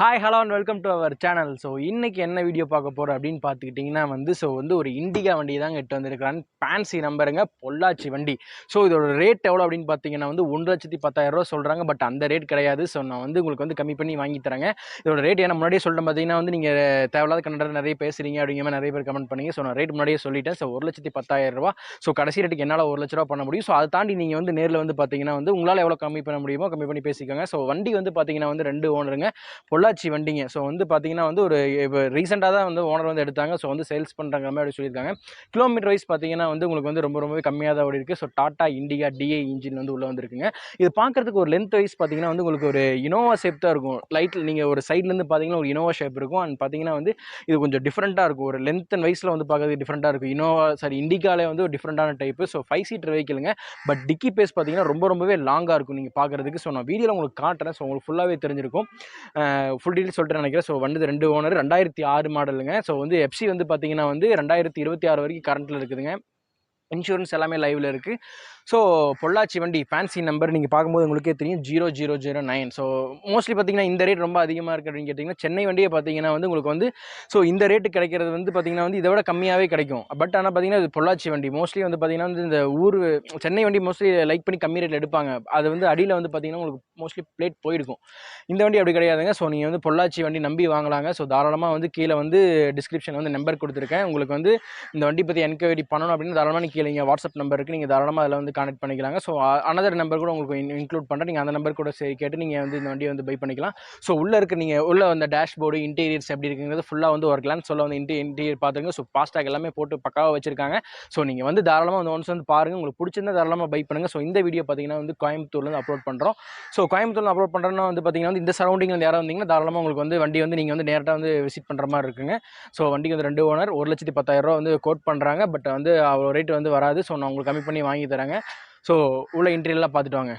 Hi hello and welcome to our channel. So இன்றைக்கி என்ன video பார்க்க போகிறோம் அப்படின்னு பார்த்துக்கிட்டிங்கன்னா ஒரு இண்டிகா வண்டி தாங்க எட்டு வந்திருக்கிறான். ஃபேன்சி நம்பருங்க, பொள்ளாச்சி வண்டி. ஸோ இதோட ரேட் எவ்வளோ அப்படின்னு பார்த்தீங்கன்னா 1,10,000 சொல்கிறாங்க. பட் அந்த ரேட் கிடையாது. ஸோ நான் உங்களுக்கு கம்மி பண்ணி வாங்கி தரேங்க. இதோட ரேட் ஏன்னா முன்னாடியே சொல்லிட்டேன். பார்த்தீங்கன்னா நீங்கள் தேவையில்லாத கண்டர் நிறைய பேசுகிறீங்க அப்படிங்கிற மாதிரி நிறைய பேர் கமெண்ட் பண்ணீங்க. ஸோ நான் ரேட் முன்னாடியே சொல்லிட்டேன். ஸோ 1,10,000. ஸோ கடைசி ரேட்டுக்கு என்னால் 1,00,000 பண்ண முடியும். ஸோ அதை தாண்டி நீங்கள் நேரில் பார்த்தீங்கன்னா உங்களால் எவ்வளோ கம்மி பண்ண முடியுமோ கம்மி பண்ணி பேசிக்கோங்க. ஸோ வண்டி பார்த்தீங்கன்னா 2 ஓனருங்க, பொள்ளாச்சி வண்டிங்க. ஸோ பார்த்தீங்கன்னா ஒரு இப்போ ரீசெண்டாக தான் ஓனர் எடுத்தாங்க. ஸோ சேல்ஸ் பண்ணுறாங்க மாதிரி சொல்லியிருக்காங்க. கிலோமீட்டர் வைஸ் பார்த்தீங்கன்னா உங்களுக்கு ரொம்பவே கம்மியாக தான் ஓடி இருக்குது. So Tata Indica DI engine உள்ளே வந்துருக்குங்க. இது பார்க்குறதுக்கு ஒரு லென்த் வைஸ் பார்த்தீங்கன்னா உங்களுக்கு ஒரு இனோவா ஷேப் தான் இருக்கும். லைட்டில் நீங்கள் ஒரு சைட்லேருந்து பார்த்தீங்கன்னா ஒரு இனோவா ஷேப் இருக்கும். அண்ட் பார்த்தீங்கன்னா இது கொஞ்சம் டிஃப்ரெண்ட்டாக இருக்கும். ஒரு லென்த் அண்ட் வைஸில் பார்க்கறதுக்கு டிஃப்ரெண்ட்டாக இருக்கும். இண்டிகாலே ஒரு டிஃப்ரெண்ட்டான டைப்பு. ஸோ 5 சீட்டர் வெஹிக்கிளுங்க. பட் டிக்கி பேஸ் பார்த்தீங்கன்னா ரொம்பவே லாங்காக இருக்கும் நீங்கள் பார்க்குறதுக்கு. ஸோ நான் வீடியோவில் உங்களுக்கு காட்டுறேன். ஸோ உங்களுக்கு ஃபுல்லாகவே தெரிஞ்சிருக்கும். ஃபுல் டீட்டெயில் சொல்லிட்டு நினைக்கிறேன். ஸோ வண்டி 2 ஓனர், 2006 மாடலுங்க. ஸோ எஃப்சி பார்த்தீங்கன்னா 2026 வரைக்கும் கரண்ட்டில் இருக்குதுங்க. இன்சூரன்ஸ் எல்லாமே லைவில் இருக்குது. ஸோ பொள்ளாச்சி வண்டி ஃபேன்சி நம்பர் நீங்கள் பார்க்கும்போது உங்களுக்கே தெரியும் 0009. ஸோ மோஸ்ட்லி பார்த்தீங்கன்னா இந்த ரேட் ரொம்ப அதிகமாக இருக்குது அப்படின்னு கேட்டிங்கன்னா சென்னை வண்டியை பார்த்தீங்கன்னா உங்களுக்கு ஸோ இந்த ரேட்டு கிடைக்கிறது பார்த்தீங்கன்னா இதை விட கம்மியாகவே கிடைக்கும். பட் ஆனால் பார்த்தீங்கன்னா இது பொள்ளாச்சி வண்டி மோஸ்ட்லி பார்த்தீங்கன்னா இந்த ஊர் சென்னை வண்டி மோஸ்ட்லி லைக் பண்ணி கம்மி ரேட்டில் எடுப்பாங்க. அது அடியில் பார்த்தீங்கன்னா உங்களுக்கு மோஸ்ட்லி பிளேட் போயிருக்கும். இந்த வண்டி அப்படி கிடையாதுங்க. ஸோ நீங்கள் பொள்ளாச்சி வண்டி நம்பி வாங்கலாங்க. ஸோ தாராளமாக கீழே டிஸ்கிரிப்ஷன் நம்பர் கொடுத்துருக்கேன். உங்களுக்கு இந்த வண்டி பற்றி என்கொயரி பண்ணணும் அப்படின்னு தாராளமாக நீங்கள் கீழே வாட்ஸ்அப் நம்பர் இருக்குது. நீங்கள் தாராளமாக அதில் கான்டெக்ட் பண்ணிக்கலாங்க. ஸோ அனதர் நம்பர் கூட உங்களுக்கு இன்க்ளூட் பண்ணுறேன். நீங்கள் அந்த நம்பர் கூட சரி கேட்டு நீங்கள் இந்த வண்டியை பை பண்ணிக்கலாம். ஸோ உள்ளே இருக்க நீங்கள் உள்ள அந்த டேஷ்போர்டு இன்டீரியர்ஸ் எப்படி இருக்குங்கிறது ஃபுல்லாக ஒரு கிளான்ஸ் சொல்ல இன்டீரியர் பார்த்துங்க. ஸோ ஃபாஸ்டாக் எல்லாமே போட்டு பக்காவாக வச்சிருக்காங்க. ஸோ நீங்கள் தாராளமாக ஒன்ஸ் பாருங்கள். உங்களுக்கு பிடிச்சிருந்தா தாராளமாக பை பண்ணுங்கள். ஸோ இந்த வீடியோ பார்த்தீங்கன்னா கோயம்புத்தூர்லேருந்து அப்லோட் பண்ணுறோம். ஸோ கோயம்புத்தூரில் அப்லோட் பண்ணுறோன்னா பார்த்தீங்கன்னா இந்த சரௌண்டிங்கில் யாராவது வந்தீங்கன்னா தாராளமாக உங்களுக்கு வண்டி நீங்கள் நேரட்டாக விசிட் பண்ணுற மாதிரி இருக்குங்க. ஸோ வண்டிக்கு 2 ஓனர் 1,10,000 கோட் பண்ணுறாங்க. பட் அவ்வளோ ரேட் வராது. ஸோ நான் உங்களுக்கு கம்மி பண்ணி வாங்கி தரேங்க. ஸோ உள்ள இன்டீரியர்லாம் பார்த்துட்டு வாங்க.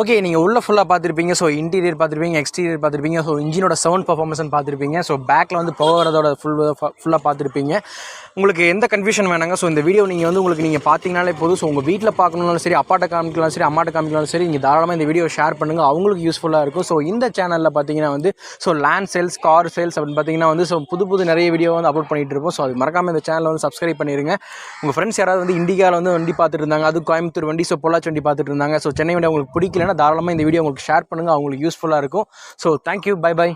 ஓகே, நீங்கள் உள்ள ஃபுல்லாக பார்த்துருப்பீங்க. ஸோ இன்டீரியர் பார்த்துருப்பீங்க, எக்ஸ்டீரியர் பார்த்துருப்பீங்க. ஸோ இன்ஜினோட சவுண்ட் பர்ஃபார்மன்ஸ் பார்த்துருப்பீங்க. ஸோ பேக்கில் வந்து பவரோட ஃபுல்லாக பார்த்துருப்பீங்க. உங்களுக்கு எந்த கன்ஃபியூஷன் வேணாங்க. ஸோ இந்த வீடியோ நீங்கள் பார்த்தீங்கனாலே போதும். ஸோ உங்கள் வீட்டில் பார்க்கணுன்னாலும் சரி, அப்பாட்ட காமிக்கலாம் சரி, அம்மாட்ட காமிக்கலாம் சரி, நீங்கள் தாராளமாக இந்த வீடியோ ஷேர் பண்ணுங்கள், அவங்களுக்கு யூஸ்ஃபுல்லாக இருக்கும். ஸோ இந்த சேனலில் பார்த்தீங்கன்னா வந்து so land sales, car sales அப்படின்னு பார்த்தீங்கன்னா வந்து ஸோ புது நிறைய வீடியோ வந்து அப்லோட் பண்ணிகிட்டு இருப்போம். ஸோ அது மறக்காமல் இந்த சேனலை வந்து சப்ஸ்கிரைப் பண்ணிடுங்க. உங்கள் ஃப்ரெண்ட்ஸ் யாராவது வந்து இண்டிகாவில் வந்து வண்டி பார்த்துட்டு இருந்தாங்க, அது கோயம்புத்தூர் வண்டி, ஸோ பொள்ளாச்சி வண்டி பார்த்துட்டு இருந்தாங்க, ஸோ சென்னை வண்டி உங்களுக்கு பிடிக்கலன்னா தாராளமாக இந்த வீடியோ உங்களுக்கு ஷேர் பண்ணுங்கள், அவங்களுக்கு யூஸ்ஃபுல்லாக இருக்கும். So thank you, by.